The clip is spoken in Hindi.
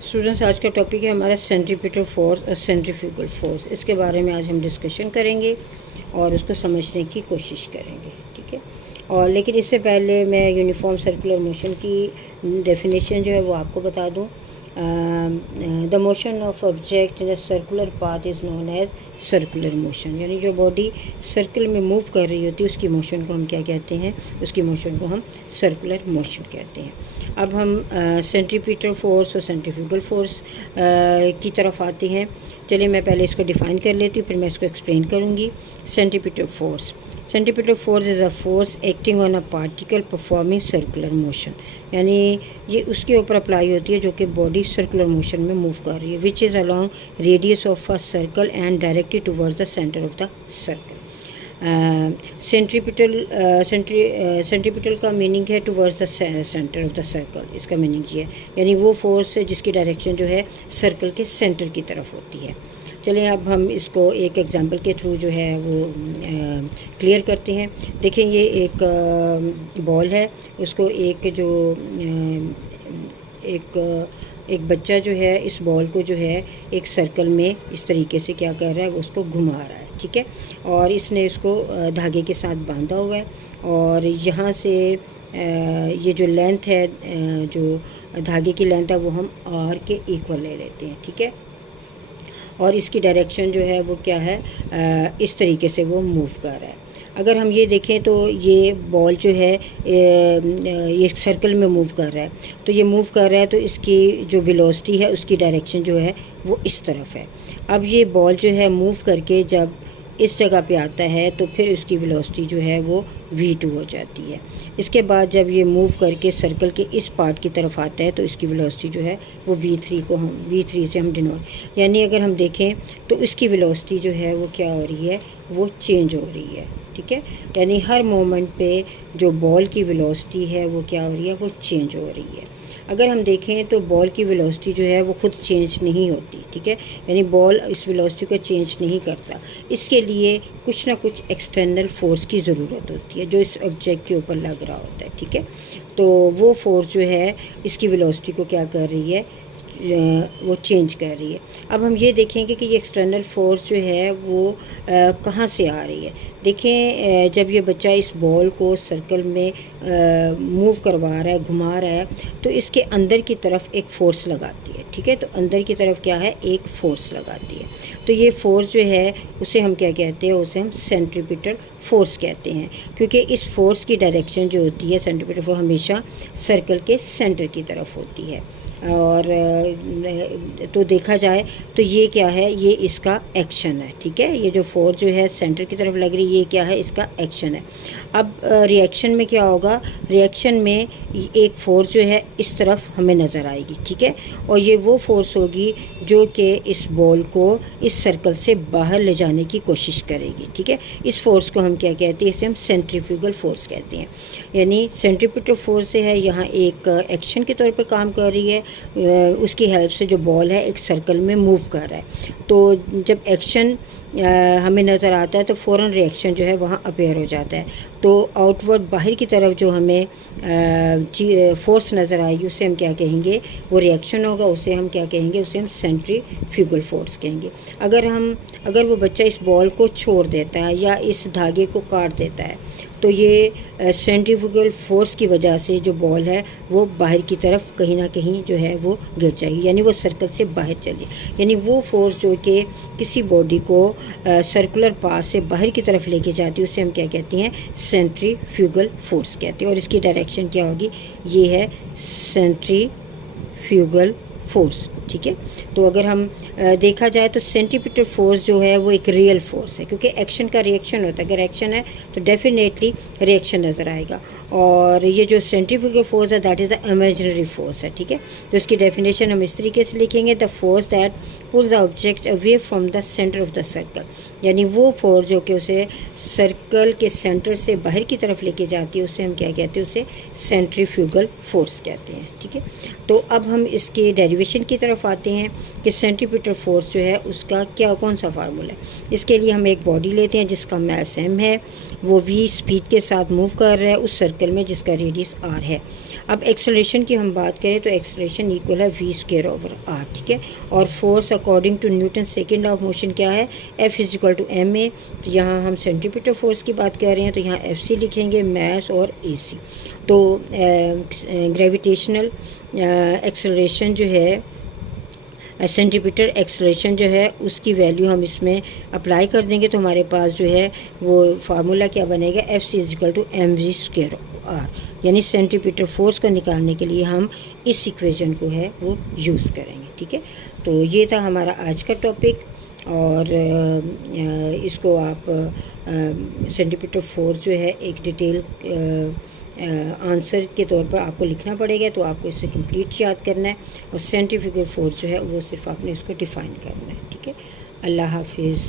स्टूडेंट्स, आज का टॉपिक है हमारा सेंट्रीपिटल फोर्स और सेंट्रीफ्यूगल फोर्स। इसके बारे में आज हम डिस्कशन करेंगे और उसको समझने की कोशिश करेंगे, ठीक है। और लेकिन इससे पहले मैं यूनिफॉर्म सर्कुलर मोशन की डेफिनेशन जो है वो आपको बता दूं। The motion of object in a circular path is known as circular motion. यानी जो बॉडी सर्कल में मूव कर रही होती है उसकी मोशन को हम क्या कहते हैं, उसकी मोशन को हम सर्कुलर मोशन कहते हैं। अब हम सेंट्रीपिटल फोर्स और सेंट्रीफ्यूगल फोर्स की तरफ आते हैं। चलिए मैं पहले इसको डिफ़ाइन कर लेती हूँ, फिर मैं इसको एक्सप्लेन करूँगी। Centripetal force is a force acting on a particle performing circular motion. यानी ये उसके ऊपर अप्लाई होती है जो कि बॉडी सर्कुलर मोशन में मूव कर रही है, which is along radius of a circle and directed towards the centre of the circle. Centripetal का मीनिंग है towards the centre of the circle. इसका मीनिंग ये है, यानी वो फोर्स है जिसकी डायरेक्शन जो है सर्कल के सेंटर की तरफ होती है। चलिए अब हम इसको एक एग्जांपल के थ्रू जो है वो क्लियर करते हैं। देखें, ये एक बॉल है, उसको एक बच्चा जो है इस बॉल को जो है एक सर्कल में इस तरीके से क्या कर रहा है, वो उसको घुमा रहा है, ठीक है। और इसने इसको धागे के साथ बांधा हुआ है और यहाँ से ये जो लेंथ है, जो धागे की लेंथ है वो हम आर के इक्वल ले लेते हैं, ठीक है। और इसकी डायरेक्शन जो है वो क्या है, इस तरीके से वो मूव कर रहा है। अगर हम ये देखें तो ये बॉल जो है ये सर्कल में मूव कर रहा है, तो ये मूव कर रहा है तो इसकी जो वेलोसिटी है उसकी डायरेक्शन जो है वो इस तरफ है। अब ये बॉल जो है मूव करके जब इस जगह पे आता है तो फिर उसकी वेलोसिटी जो है वो v2 हो जाती है। इसके बाद जब ये मूव करके सर्कल के इस पार्ट की तरफ आता है तो इसकी वेलोसिटी जो है वो v3 से हम डिनोट, यानी अगर हम देखें तो इसकी वेलोसिटी जो है वो क्या हो रही है, वो चेंज हो रही है, ठीक है। यानी हर मोमेंट पे जो बॉल की वेलोसिटी है वो क्या हो रही है, वो चेंज हो रही है। अगर हम देखें तो बॉल की वेलोसिटी जो है वो खुद चेंज नहीं होती, ठीक है। यानी बॉल इस वेलोसिटी को चेंज नहीं करता। इसके लिए कुछ ना कुछ एक्सटर्नल फोर्स की ज़रूरत होती है जो इस ऑब्जेक्ट के ऊपर लग रहा होता है, ठीक है। तो वो फोर्स जो है इसकी वेलोसिटी को क्या कर रही है, वो चेंज कर रही है। अब हम ये देखेंगे कि ये एक्सटर्नल फोर्स जो है वो कहाँ से आ रही है। देखें, जब ये बच्चा इस बॉल को सर्कल में मूव करवा रहा है, घुमा रहा है, तो इसके अंदर की तरफ एक फ़ोर्स लगाती है, ठीक है। तो अंदर की तरफ क्या है, एक फ़ोर्स लगाती है। तो ये फ़ोर्स जो है उसे हम क्या कहते हैं, उसे हम सेंट्रीपिटल फोर्स कहते हैं, क्योंकि इस फोर्स की डायरेक्शन जो होती है, सेंट्रीपिटल फोर्स हमेशा सर्कल के सेंटर की तरफ होती है। और तो देखा जाए तो ये क्या है, ये इसका एक्शन है, ठीक है। ये जो फोर्स जो है सेंटर की तरफ लग रही है, ये क्या है, इसका एक्शन है। अब रिएक्शन में क्या होगा, रिएक्शन में एक फोर्स जो है इस तरफ हमें नज़र आएगी, ठीक है। और ये वो फोर्स होगी जो कि इस बॉल को इस सर्कल से बाहर ले जाने की कोशिश करेगी, ठीक है। इस फोर्स को हम क्या कहते हैं, इसे हम सेंट्रीफ्यूगल फोर्स कहते हैं। यानी सेंट्रीपिटल फोर्स से है यहाँ एक एक्शन के तौर पे काम कर रही है, उसकी हेल्प से जो बॉल है एक सर्कल में मूव कर रहा है। तो जब एक्शन हमें नज़र आता है तो फ़ौरन रिएक्शन जो है वहाँ अपेयर हो जाता है। तो आउटवर्ड बाहर की तरफ जो हमें फोर्स नज़र आएगी उसे हम क्या कहेंगे, वो रिएक्शन होगा, उसे हम क्या कहेंगे, उसे हम सेंट्रीफ्यूगल फोर्स कहेंगे। अगर वो बच्चा इस बॉल को छोड़ देता है या इस धागे को काट देता है तो ये सेंट्रीफ्यूगल फोर्स की वजह से जो बॉल है वो बाहर की तरफ कहीं ना कहीं जो है वो गिर जाएगी, यानी वो सर्कल से बाहर चली। यानी वो फोर्स जो कि किसी बॉडी को सर्कुलर पाथ से बाहर की तरफ लेके जाती है उसे हम क्या कहते हैं, सेंट्रीफ्यूगल फोर्स कहते हैं। और इसकी डायरेक्शन क्या होगी, ये है सेंट्रीफ्यूगल फोर्स, ठीक है। तो अगर हम देखा जाए तो सेंट्रीपिटल फोर्स जो है वो एक रियल फोर्स है, क्योंकि एक्शन का रिएक्शन होता है। अगर एक्शन है तो डेफिनेटली रिएक्शन नज़र आएगा। और ये जो सेंट्रीफ्यूगल फोर्स है that is the imaginary force है, ठीक है। तो इसकी डेफिनेशन हम इस तरीके से लिखेंगे, the force that pulls the object away from the centre of the circle. यानी वो फोर्स जो कि उसे सर्कल के सेंटर से बाहर की तरफ लेके जाती है उसे हम क्या कहते हैं, उसे सेंट्रीफ्यूगल फोर्स कहते हैं, ठीक है। तो अब हम इसके डेरिवेशन डेरिवेशन की तरफ आते हैं कि सेंट्रीपिटल फोर्स जो है उसका कौन सा फार्मूला है। इसके लिए हम एक बॉडी लेते हैं जिसका मास m है, वो v स्पीड के साथ मूव कर रहा है उस सर्कल में जिसका रेडियस r है। अब एक्सेलरेशन की हम बात करें तो एक्सेलरेशन इक्वल है v²/r, ठीक है। और force according to Newton second of motion क्या है, F = ma। तो यहाँ हम सेंट्रीपिटल फोर्स की बात कर रहे हैं तो यहाँ Fc लिखेंगे, मास और ac। तो ग्रेविटेशनल एक्सेलरेशन जो है, सेंट्रीपिटल एक्सेलरेशन जो है उसकी वैल्यू हम इसमें अप्लाई कर देंगे तो हमारे पास जो है वो फार्मूला क्या बनेगा, Fc = mv²r। यानी सेंट्रीपिटल फोर्स को निकालने के लिए हम इस इक्वेशन को है वो यूज़ करेंगे, ठीक है। तो ये था हमारा आज का टॉपिक, और इसको आप सेंट्रीपिटल फोर्स जो है एक डिटेल आंसर के तौर पर आपको लिखना पड़ेगा, तो आपको इससे कंप्लीट याद करना है। और सेंट्रीफ्यूगल फोर्स जो है वो सिर्फ आपने इसको डिफ़ाइन करना है, ठीक है। अल्लाह हाफिज़।